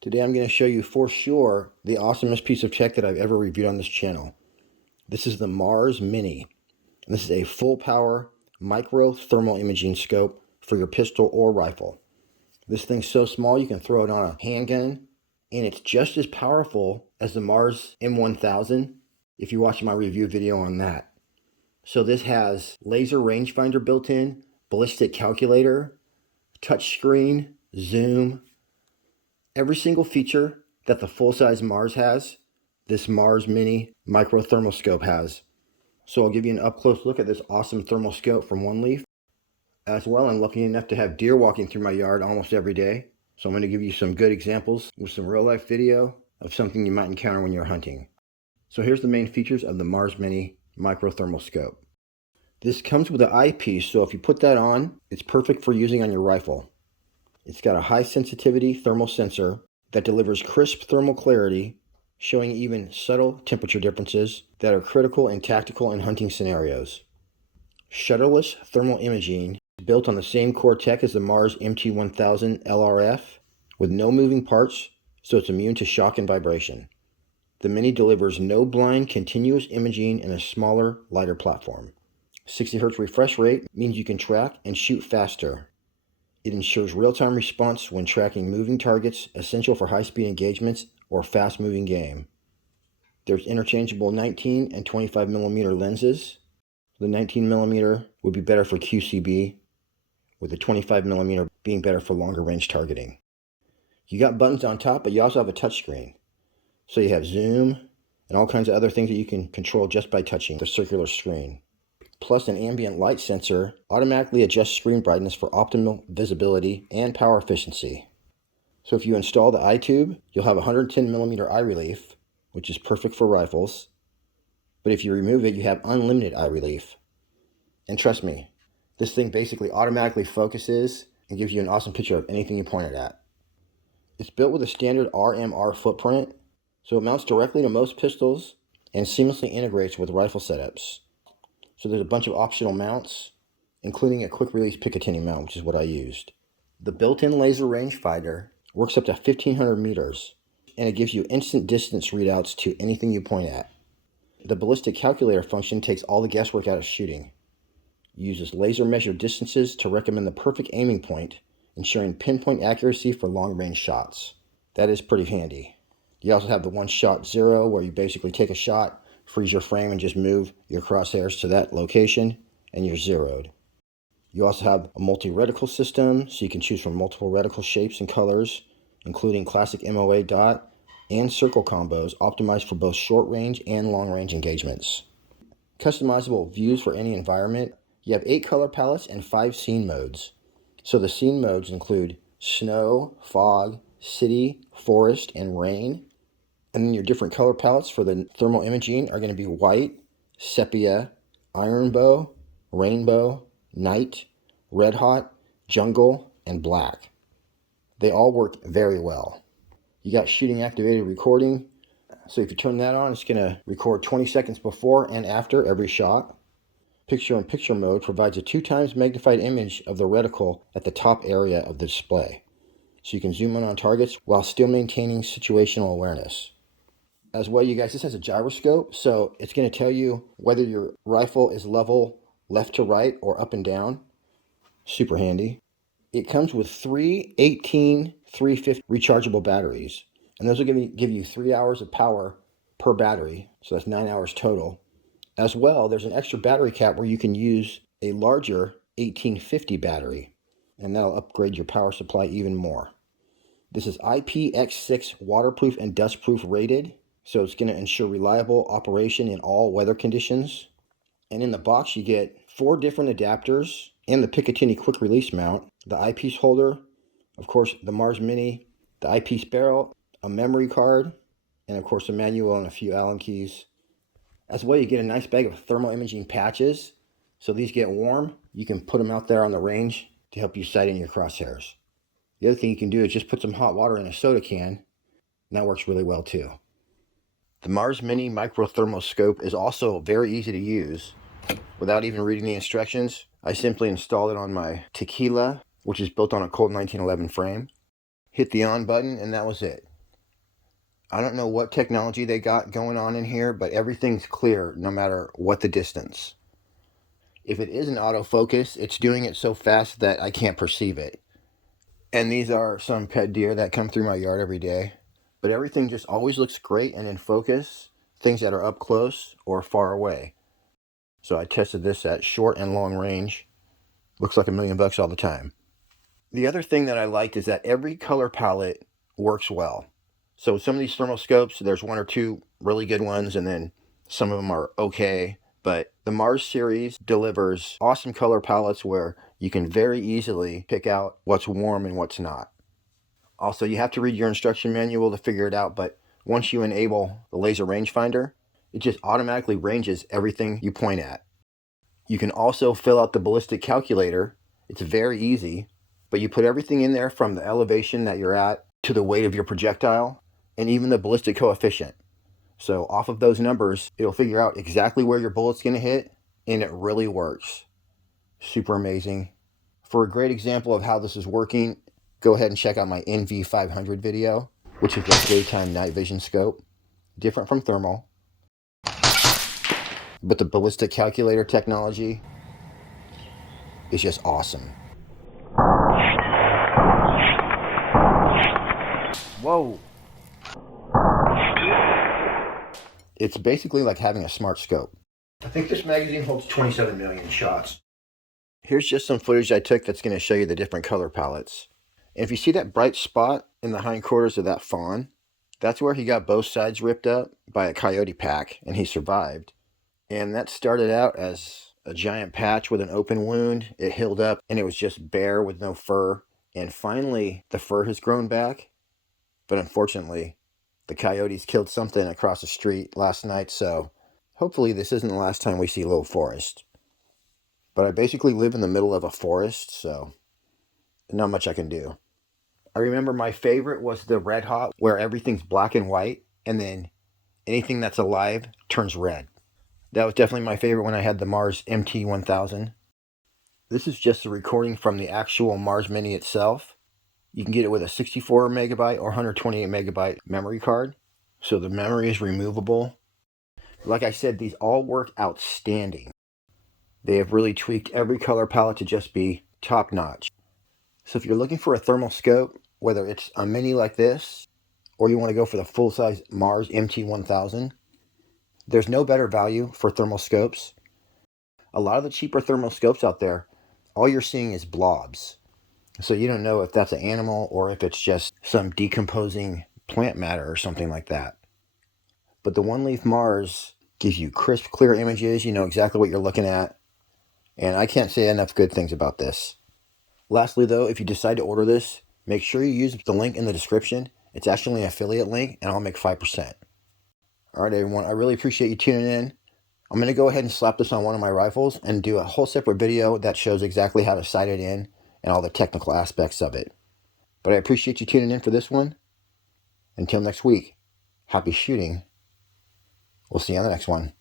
Today I'm going to show you for sure the awesomest piece of tech that I've ever reviewed on this channel. This is the Mars Mini. And this is a full power micro thermal imaging scope for your pistol or rifle. This thing's so small you can throw it on a handgun, and it's just as powerful as the Mars M1000 if you watch my review video on that. So this has laser rangefinder built in, ballistic calculator, touchscreen, zoom. Every single feature that the full-size Mars has, this Mars Mini micro thermal scope has. So I'll give you an up-close look at this awesome thermal scope from Oneleaf. As well, I'm lucky enough to have deer walking through my yard almost every day. So I'm going to give you some good examples with some real-life video of something you might encounter when you're hunting. So here's the main features of the Mars Mini micro thermal scope. This comes with an eyepiece, so if you put that on, it's perfect for using on your rifle. It's got a high sensitivity thermal sensor that delivers crisp thermal clarity, showing even subtle temperature differences that are critical in tactical and hunting scenarios. Shutterless thermal imaging is built on the same core tech as the Mars MT1000 LRF with no moving parts, so it's immune to shock and vibration. The Mini delivers no blind continuous imaging in a smaller, lighter platform. 60 Hz refresh rate means you can track and shoot faster. It ensures real-time response when tracking moving targets, essential for high-speed engagements or fast-moving game. There's interchangeable 19 and 25mm lenses. The 19mm would be better for QCB, with the 25mm being better for longer range targeting. You got buttons on top, but you also have a touchscreen. So you have zoom and all kinds of other things that you can control just by touching the circular screen. Plus, an ambient light sensor automatically adjusts screen brightness for optimal visibility and power efficiency. So if you install the eye tube, you'll have 110mm eye relief, which is perfect for rifles. But if you remove it, you have unlimited eye relief. And trust me, this thing basically automatically focuses and gives you an awesome picture of anything you point it at. It's built with a standard RMR footprint, so it mounts directly to most pistols and seamlessly integrates with rifle setups. So there's a bunch of optional mounts, including a quick release Picatinny mount, which is what I used. The built-in laser rangefinder works up to 1500 meters, and it gives you instant distance readouts to anything you point at. The ballistic calculator function takes all the guesswork out of shooting. It uses laser measured distances to recommend the perfect aiming point, ensuring pinpoint accuracy for long-range shots. That is pretty handy. You also have the one-shot zero, where you basically take a shot, freeze your frame, and just move your crosshairs to that location, and you're zeroed. You also have a multi-reticle system, so you can choose from multiple reticle shapes and colors, including classic MOA dot and circle combos optimized for both short-range and long-range engagements. Customizable views for any environment. You have 8 color palettes and 5 scene modes. So the scene modes include snow, fog, city, forest, and rain. And then your different color palettes for the thermal imaging are going to be white, sepia, iron bow, rainbow, night, red hot, jungle, and black. They all work very well. You got shooting activated recording. So if you turn that on, it's going to record 20 seconds before and after every shot. Picture-in-picture mode provides a 2 times magnified image of the reticle at the top area of the display. So you can zoom in on targets while still maintaining situational awareness. As well, you guys, this has a gyroscope, so it's going to tell you whether your rifle is level left to right or up and down. Super handy. It comes with 3 18-350 rechargeable batteries, and those will give you 3 hours of power per battery, so that's 9 hours total. As well, there's an extra battery cap where you can use a larger 1850 battery, and that'll upgrade your power supply even more. This is IPX6 waterproof and dustproof rated, so it's going to ensure reliable operation in all weather conditions. And in the box, you get 4 different adapters and the Picatinny quick release mount, the eyepiece holder, of course, the Mars Mini, the eyepiece barrel, a memory card, and of course a manual and a few Allen keys. As well, you get a nice bag of thermal imaging patches. So these get warm, you can put them out there on the range to help you sight in your crosshairs. The other thing you can do is just put some hot water in a soda can, and that works really well too. The Mars Mini micro thermal scope is also very easy to use. Without even reading the instructions, I simply installed it on my Tequila, which is built on a Colt 1911 frame. Hit the on button, and that was it. I don't know what technology they got going on in here, but everything's clear no matter what the distance. If it is an autofocus, it's doing it so fast that I can't perceive it. And these are some pet deer that come through my yard every day. But everything just always looks great and in focus, things that are up close or far away. So I tested this at short and long range. Looks like $1,000,000 all the time. The other thing that I liked is that every color palette works well. So some of these thermal scopes, there's one or two really good ones, and then some of them are okay. But the Mars series delivers awesome color palettes where you can very easily pick out what's warm and what's not. Also, you have to read your instruction manual to figure it out, but once you enable the laser rangefinder, it just automatically ranges everything you point at. You can also fill out the ballistic calculator. It's very easy, but you put everything in there from the elevation that you're at to the weight of your projectile and even the ballistic coefficient. So off of those numbers, it'll figure out exactly where your bullet's going to hit, and it really works. Super amazing. For a great example of how this is working, go ahead and check out my NV500 video, which is a daytime night vision scope, different from thermal. But the ballistic calculator technology is just awesome. Whoa! It's basically like having a smart scope. I think this magazine holds 27 million shots. Here's just some footage I took that's going to show you the different color palettes. And if you see that bright spot in the hindquarters of that fawn, that's where he got both sides ripped up by a coyote pack, and he survived. And that started out as a giant patch with an open wound. It healed up, and it was just bare with no fur. And finally, the fur has grown back. But unfortunately, the coyotes killed something across the street last night, so hopefully this isn't the last time we see Little Forest. But I basically live in the middle of a forest, so not much I can do. I remember my favorite was the Red Hot, where everything's black and white, and then anything that's alive turns red. That was definitely my favorite when I had the Mars MT-1000. This is just a recording from the actual Mars Mini itself. You can get it with a 64 megabyte or 128 megabyte memory card. So the memory is removable. Like I said, these all work outstanding. They have really tweaked every color palette to just be top notch. So if you're looking for a thermal scope, whether it's a mini like this, or you want to go for the full-size Mars MT-1000, there's no better value for thermal scopes. A lot of the cheaper thermal scopes out there, all you're seeing is blobs. So you don't know if that's an animal or if it's just some decomposing plant matter or something like that. But the Oneleaf Mars gives you crisp, clear images. You know exactly what you're looking at. And I can't say enough good things about this. Lastly, though, if you decide to order this, make sure you use the link in the description. It's actually an affiliate link, and I'll make 5%. All right, everyone. I really appreciate you tuning in. I'm going to go ahead and slap this on one of my rifles and do a whole separate video that shows exactly how to sight it in and all the technical aspects of it. But I appreciate you tuning in for this one. Until next week, happy shooting. We'll see you on the next one.